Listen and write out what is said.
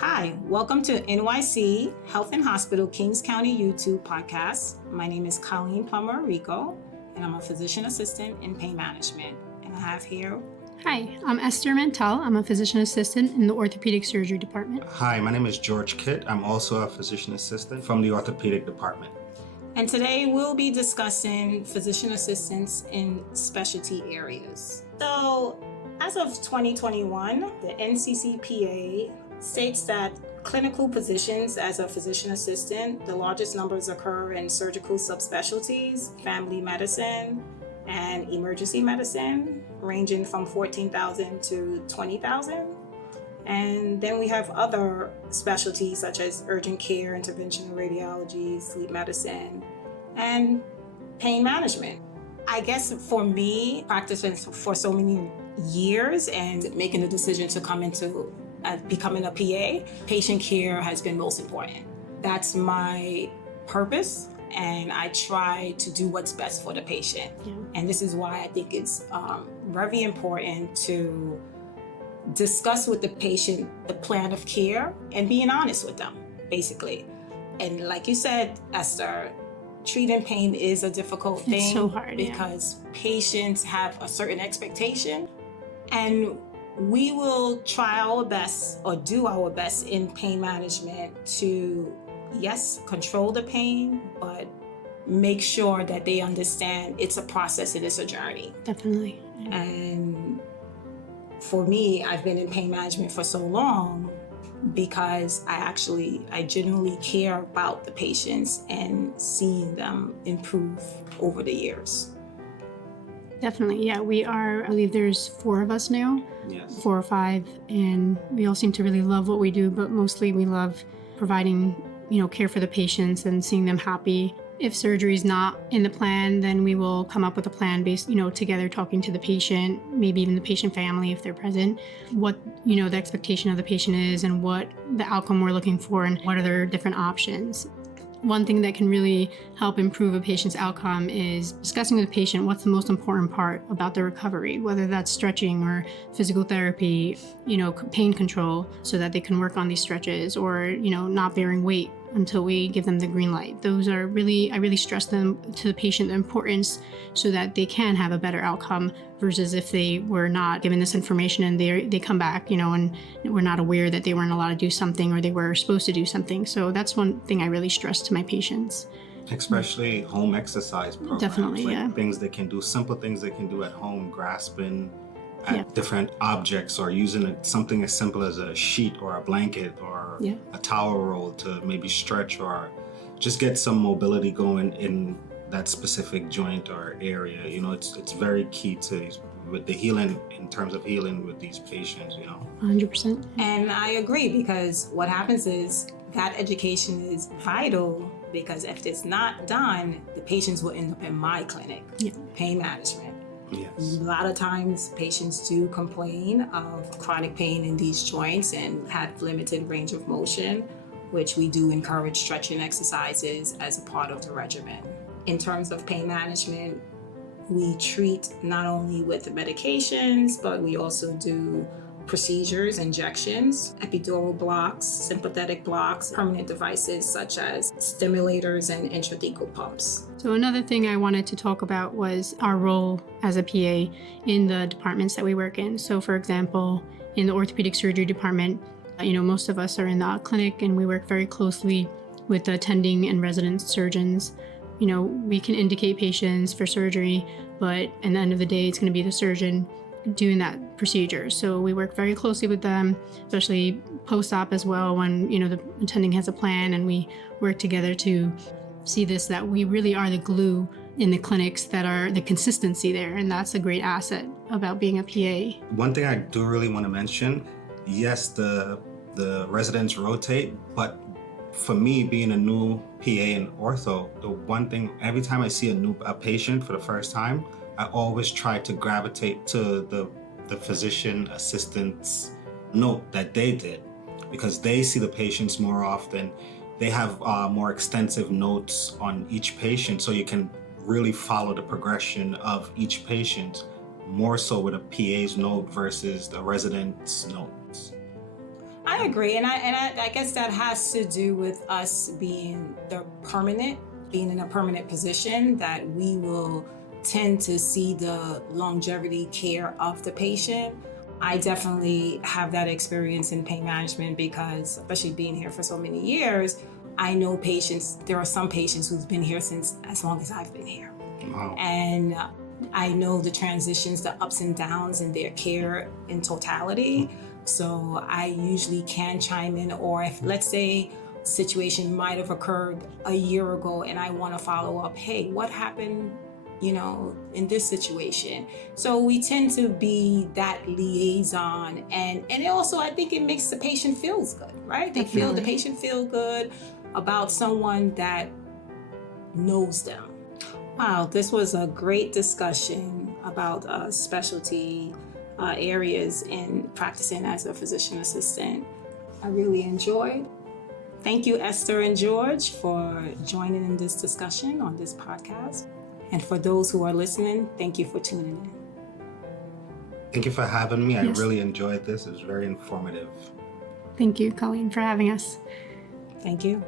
Hi, welcome to NYC Health and Hospital Kings County YouTube podcast. My name is Colleen Plummer-Errico, and I'm a physician assistant in pain management. And I have here... Hi, I'm Esther Mantel. I'm a physician assistant in the Orthopedic Surgery department. Hi, my name is George Kitt. I'm also a physician assistant from the Orthopedic department. And today we'll be discussing physician assistants in specialty areas. So, as of 2021, the NCCPA states that clinical positions as a physician assistant, the largest numbers occur in surgical subspecialties, family medicine, and emergency medicine, ranging from 14,000 to 20,000. And then we have other specialties such as urgent care, interventional radiology, sleep medicine, and pain management. I guess for me, practicing for so many years and making the decision to come into becoming a PA, patient care has been most important. That's my purpose, and I try to do what's best for the patient. Yeah. And this is why I think it's very important to discuss with the patient the plan of care and being honest with them, basically. And like you said, Esther, treating pain is a difficult thing. It's so hard, because patients have a certain expectation, and we will try our best or do our best in pain management to, yes, control the pain, but make sure that they understand it's a process and it's a journey. Definitely. Yeah. And for me, I've been in pain management for so long because I genuinely care about the patients and seeing them improve over the years. Definitely, yeah. I believe there's 4 of us now, Yes. 4 or 5, and we all seem to really love what we do, but mostly we love providing, care for the patients and seeing them happy. If surgery is not in the plan, then we will come up with a plan based, together talking to the patient, maybe even the patient family if they're present, what, the expectation of the patient is and what the outcome we're looking for and what are their different options. One thing that can really help improve a patient's outcome is discussing with the patient what's the most important part about their recovery, whether that's stretching or physical therapy, pain control so that they can work on these stretches, or, not bearing weight until we give them the green light. Those are I really stress them to the patient the importance so that they can have a better outcome versus if they were not given this information and they come back, and we're not aware that they weren't allowed to do something or they were supposed to do something. So that's one thing I really stress to my patients. Especially home exercise programs. Definitely, like yeah. Things they can do, simple things they can do at home, grasping at different objects or using something as simple as a sheet or a blanket or a towel roll to maybe stretch or just get some mobility going in that specific joint or area. It's very key to with the healing, in terms of healing with these patients, 100%. And I agree, because what happens is that education is vital, because if it's not done, the patients will end up in my clinic, pain management. Yes. A lot of times patients do complain of chronic pain in these joints and have limited range of motion, which we do encourage stretching exercises as a part of the regimen. In terms of pain management, we treat not only with medications, but we also do procedures, injections, epidural blocks, sympathetic blocks, permanent devices such as stimulators and intrathecal pumps. So another thing I wanted to talk about was our role as a PA in the departments that we work in. So for example, in the orthopedic surgery department, most of us are in the clinic and we work very closely with the attending and resident surgeons. We can indicate patients for surgery, but at the end of the day, it's going to be the surgeon doing that procedure. So we work very closely with them, especially post-op as well, when, the attending has a plan, and we work together to see that we really are the glue in the clinics, that are the consistency there. And that's a great asset about being a PA. One thing I do really want to mention, yes, the residents rotate, but for me, being a new PA in ortho, the one thing, every time I see a patient for the first time, I always try to gravitate to the physician assistant's note that they did, because they see the patients more often. They have more extensive notes on each patient, so you can really follow the progression of each patient, more so with a PA's note versus the resident's notes. I I agree, and I guess that has to do with us being in a permanent position, that we will tend to see the longevity care of the patient. I definitely have that experience in pain management because, especially being here for so many years, I know patients. There are some patients who've been here since as long as I've been here. Wow. And I know the transitions, the ups and downs in their care in totality. So I usually can chime in, or if, let's say, a situation might have occurred a year ago and I want to follow up, hey, what happened, in this situation? So we tend to be that liaison, and also I think it makes the patient feels good, right? The patient feel good about someone that knows them. Wow, this was a great discussion about specialty areas in practicing as a physician assistant. I really enjoyed. Thank you, Esther and George, for joining in this discussion on this podcast. And for those who are listening, thank you for tuning in. Thank you for having me. Yes. I really enjoyed this. It was very informative. Thank you, Colleen, for having us. Thank you.